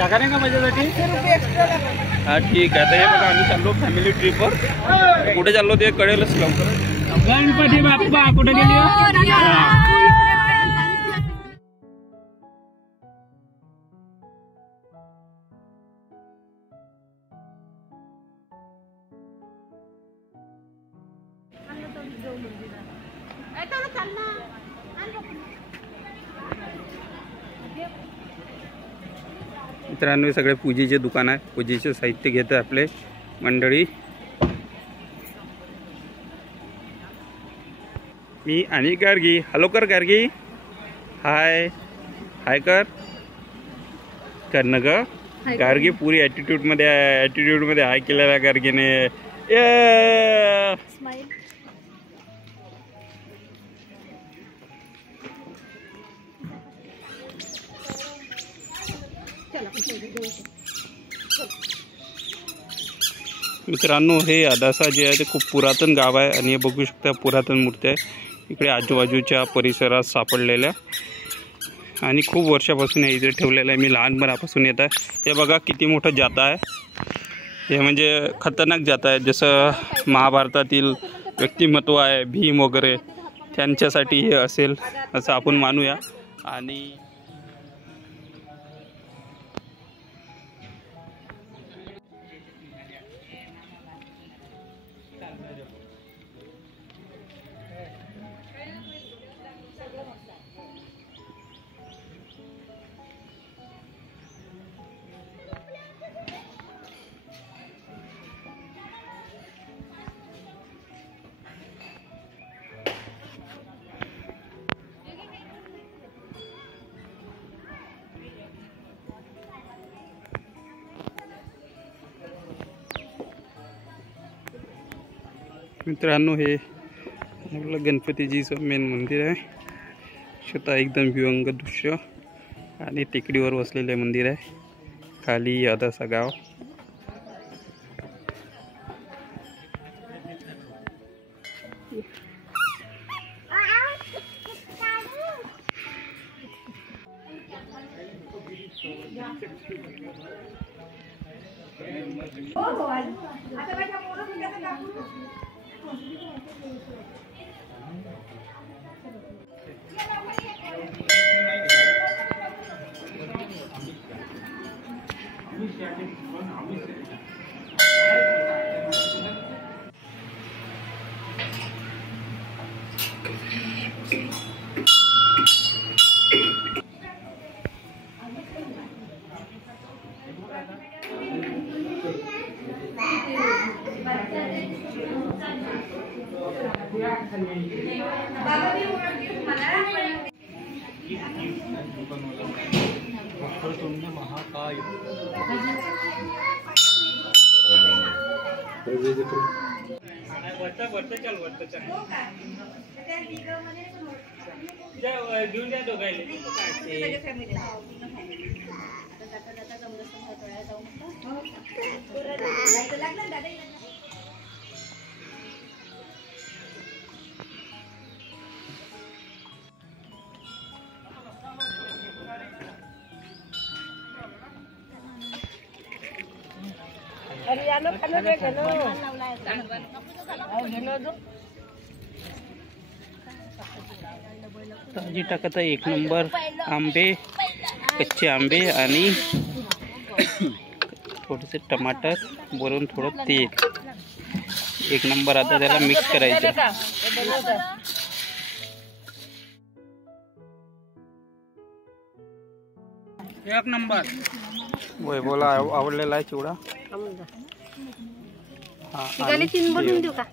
जागा नाही का माझ्यासाठी? हा ठीक आहे. तर हे बघा आम्ही चाललो फॅमिली ट्रिपवर. कुठे चाललो ते कळेलच लवकर. गणपती बाप्पा कुठे गेली? मित्रांनो सगळे पूजेचे दुकान आहे. पूजेचे साहित्य घेते आपले मंडळी. मी आणि गार्गी. हॅलो कर गार्गी. हाय हाय कर न ग. गार्गी पुरी ॲटिट्यूड मध्ये हाय केलेला गार्गीने. मित्रांनो हे अदासा जे आहे ते खूप पुरातन गाव आहे आणि हे बघू शकता पुरातन मूर्ती आहे इकडे आजूबाजूच्या परिसरात सापडलेल्या आणि खूप वर्षापासून हे इथे ठेवलेलं आहे. मी लहानपणापासून येत आहे. हे बघा किती मोठं जाता आहे. हे म्हणजे खतरनाक जाता आहे. जसं महाभारतातील व्यक्तिमत्व आहे भीम वगैरे त्यांच्यासाठी हे असेल असं आपण मानूया. आणि मित्रांनो हे आपलं गणपतीजीचं मेन मंदिर आहे. स्वतः एकदम विहंग दृश्य आणि टेकडीवर वसलेले मंदिर आहे. खाली अदासा गाव. ताजी टाकत आहे. एक नंबर आंबे, कच्चे आंबे आणि थोडेसे टमाटर वरून थोडं तेल. एक नंबर. आता त्याला मिक्स करायचं. एक नंबर. वैभवला आवडलेला आहे चिवडा. हा, 3 बनवून देऊ का?